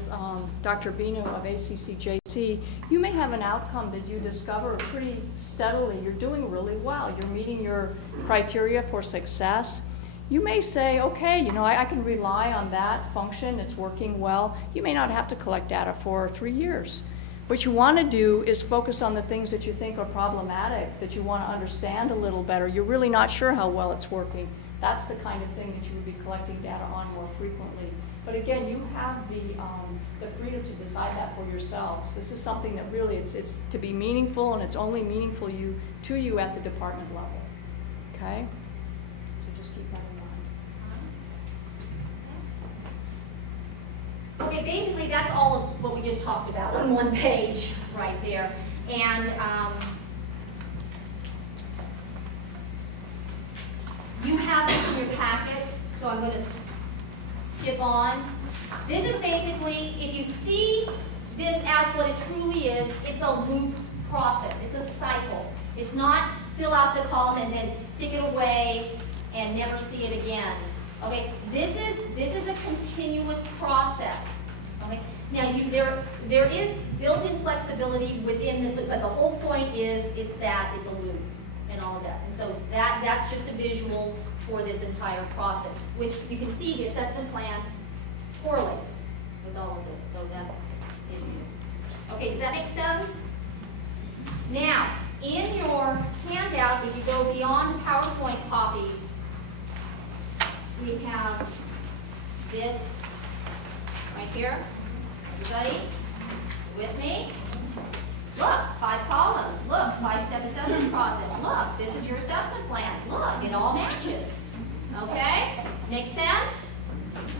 Dr. Bino of ACCJC, you may have an outcome that you discover pretty steadily. You're doing really well. You're meeting your criteria for success. You may say, okay, I can rely on that function. It's working well. You may not have to collect data for 3 years. What you want to do is focus on the things that you think are problematic, that you want to understand a little better. You're really not sure how well it's working. That's the kind of thing that you would be collecting data on more frequently. But again, you have the freedom to decide that for yourselves. This is something that really, it's to be meaningful, and it's only meaningful to you at the department level. Okay? So just keep that in mind. Okay, basically that's all of what we just talked about on one page right there. And you have this in your packet, so I'm going to skip on. This is basically, if you see this as what it truly is, it's a loop process. It's a cycle. It's not fill out the column and then stick it away and never see it again. Okay, this is a continuous process. Okay, now there is built-in flexibility within this, but the whole point is it's a loop and all of that. And so that's just a visual for this entire process, which you can see the assessment plan correlates with all of this. So that's it. Okay, does that make sense? Now, in your handout, if you go beyond the PowerPoint copies, we have this right here. Everybody with me? Look, 5 columns. Look, 5-step assessment process. Look, this is your assessment plan. Look, it all matches. Okay? Makes sense?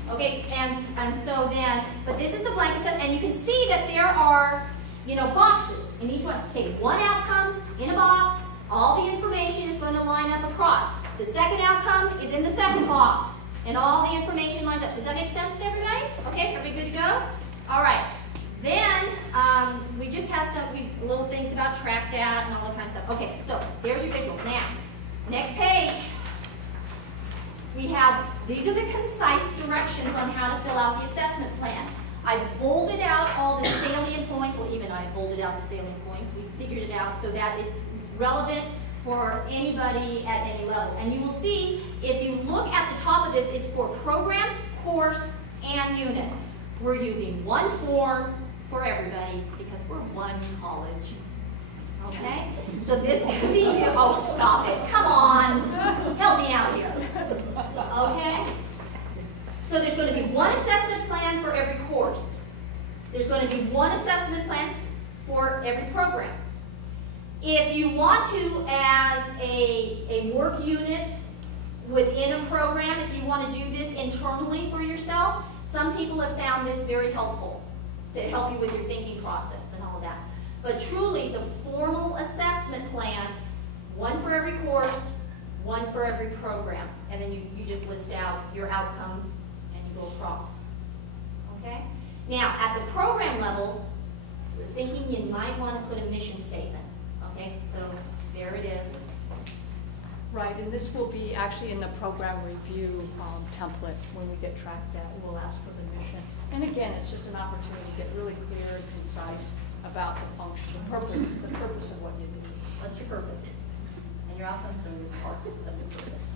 Okay, and so then, but this is the blanket set, and you can see that there are, boxes in each one. Okay, one outcome in a box. All the information is going to line up across. The second outcome is in the second box, and all the information lines up. Does that make sense to everybody? Okay, are we good to go? All right. Then we just have some little things about track data and all that kind of stuff. Okay, so there's your visual. Now, next page, these are the concise directions on how to fill out the assessment plan. I bolded out all the salient points. Well, even I bolded out the salient points. We figured it out so that it's relevant for anybody at any level. And you will see, if you look at the top of this, it's for program, course, and unit. We're using one form for everybody because we're one college. Okay? So this could be you. Oh, stop it. Come on. Help me out here. Okay? So there's going to be one assessment plan for every course. There's going to be one assessment plan for every program. If you want to, as a work unit within a program, if you want to do this internally for yourself, some people have found this very helpful to help you with your thinking process and all of that. But truly, the formal assessment plan, one for every course, one for every program. And then you just list out your outcomes and you go across. Okay? Now, at the program level, we're thinking you might want to put a mission statement. Okay, so there it is. Right, and this will be actually in the program review template when we get tracked down. We'll ask for the mission. And again, it's just an opportunity to get really clear and concise about the function, the purpose of what you do. What's your purpose? And your outcomes are results of the purpose.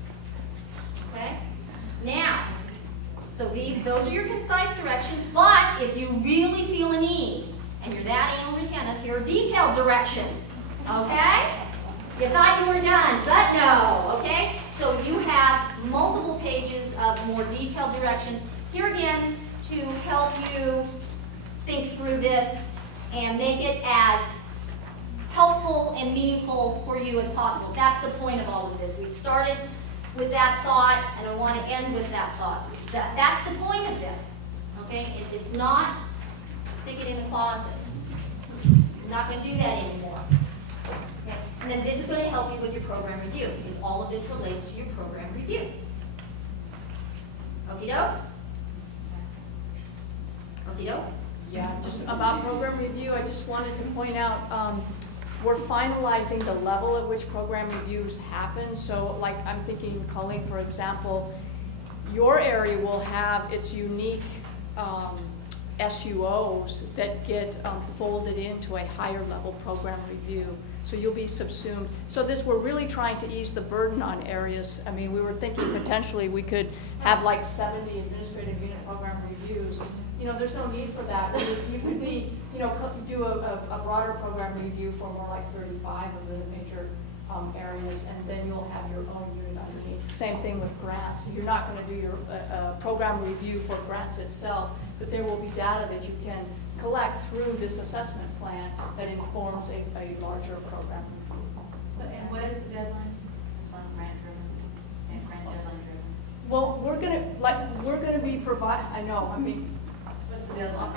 Okay? Now, so those are your concise directions, but if you really feel a need, and you're that anal retentive, here are detailed directions. Okay? You thought you were done, but no, okay? So you have multiple pages of more detailed directions. Here again, to help you think through this and make it as helpful and meaningful for you as possible. That's the point of all of this. We started with that thought, and I want to end with that thought. That's the point of this, okay? It's not stick it in the closet. You're not going to do that anymore. Okay? And then this is going to help you with your program review, because all of this relates to your program review. Okie doke? Okie doke? Yeah, just about program review, I just wanted to point out, we're finalizing the level at which program reviews happen. So like I'm thinking, Colleen, for example, your area will have its unique SUOs that get folded into a higher level program review. So you'll be subsumed. So we're really trying to ease the burden on areas. I mean, we were thinking potentially we could have like 70 administrative unit program reviews. You know, there's no need for that. You could be, you know, do a broader program review for more like 35 of the major areas, and then you'll have your own unit underneath. Same thing with grants. You're not going to do your program review for grants itself, but there will be data that you can collect through this assessment plan that informs a larger program review. So, and what is the deadline? It's on grant driven and grant deadline driven. Well, we're gonna be I know. I mean, What's the deadline?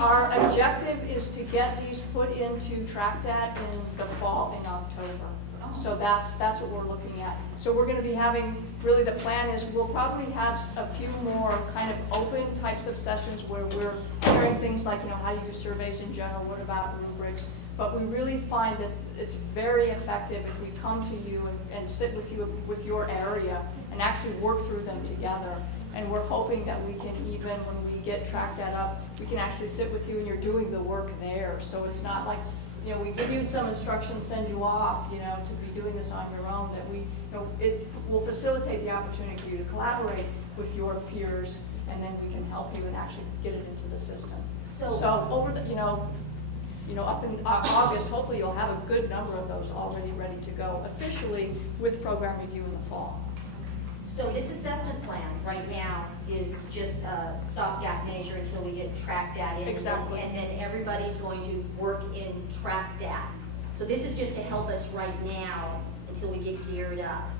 Our objective is to get these put into TrackDat in the fall, in October. So that's what we're looking at. So we're going to be having, really the plan is we'll probably have a few more kind of open types of sessions where we're sharing things like, you know, how do you do surveys in general, what about rubrics? But we really find that it's very effective if we come to you and sit with you with your area and actually work through them together. And we're hoping that we can even, when we get TrackDat up, we can actually sit with you and you're doing the work there. So it's not like, you know, we give you some instructions, send you off, you know, to be doing this on your own, that we, you know, it will facilitate the opportunity for you to collaborate with your peers, and then we can help you and actually get it into the system. So over the, you know, up in August, hopefully you'll have a good number of those already ready to go officially with program review in the fall. So this assessment plan right now is just a stopgap measure until we get TrackDat in. Exactly. And then everybody's going to work in TrackDat. So this is just to help us right now until we get geared up,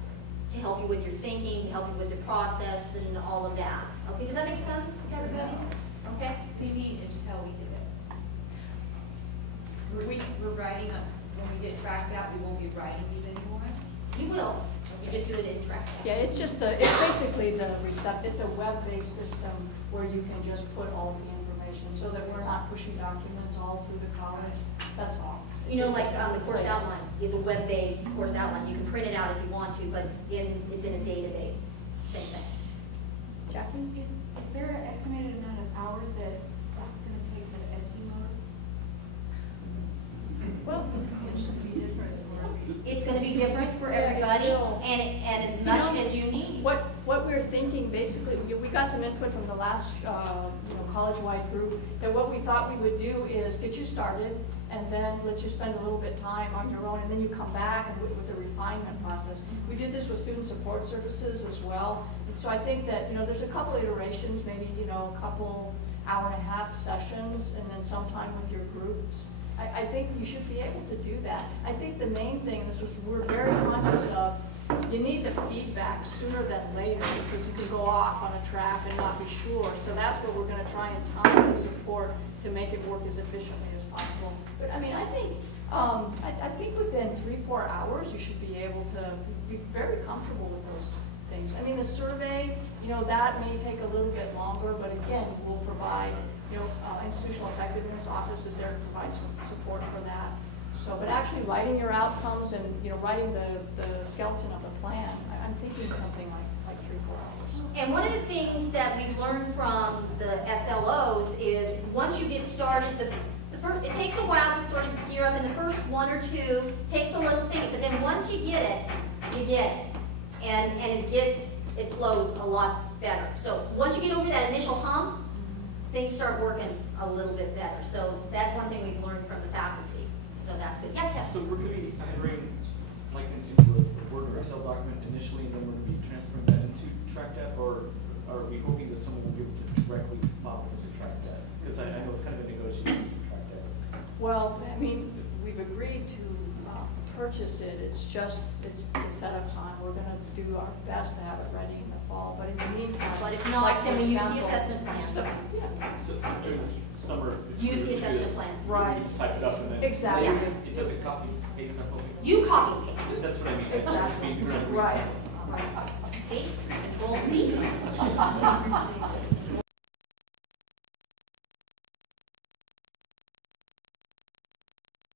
to help you with your thinking, to help you with the process and all of that. Okay, does that make sense to everybody? Okay? We need is how we do it. We're writing up, when we get tracked out, we won't be writing these anymore. You will. You just do it in TrackDat. Yeah, it's basically it's a web-based system where you can just put all the information so that we're not pushing documents all through the college. That's all. You know, like the course outline is a web-based course outline. You can print it out if you want to, but it's in a database. Same thing. Jackie? Is there an estimated amount of hours that this is going to take for the SUOs? Well, It should be different. It's going to be different for everybody, and as much as you need. What we're thinking, basically, we got some input from the last college-wide group, that what we thought we would do is get you started, and then let you spend a little bit of time on your own, and then you come back and with the refinement process. We did this with student support services as well, and so I think that, you know, there's a couple iterations, maybe, you know, a couple hour-and-a-half sessions, and then sometime with your groups. I think you should be able to do that. I think the main thing, we're very conscious of, you need the feedback sooner than later, because you can go off on a track and not be sure. So that's what we're going to try and time the support to make it work as efficiently as possible. But I mean, I think within 3-4 hours you should be able to be very comfortable with things. I mean, the survey, you know, that may take a little bit longer, but again, we'll provide, you know, institutional effectiveness office is there to provide some support for that. So, but actually writing your outcomes and, you know, writing the skeleton of the plan, I'm thinking something like 3-4 hours. And one of the things that we've learned from the SLOs is once you get started, it takes a while to sort of gear up, and the first 1 or 2 takes a little thing, but then once you get it, you get it. And it flows a lot better. So once you get over that initial hump, things start working a little bit better. So that's one thing we've learned from the faculty. So that's good. Yeah, Kevin. So we're going to be entering like into a Word or Excel document initially, and then we're going to be transferring that into TrackDAP, or are we hoping that someone will be able to directly pop into TrackDAP? Because I know it's kind of a negotiation for TrackDAP. Well, I mean, we've agreed to purchase it. It's just, it's the setup time. We're going to do our best to have it ready in the fall. But in the meantime, But if not, like, then for we use the example, assessment plan. Yeah. So during this summer, if Use you the do assessment this, plan. Right. You just type it up and then Exactly. it doesn't copy paste or something. You copy and paste. That's what I mean. I just Exactly. mean you're not Right. See? Control C.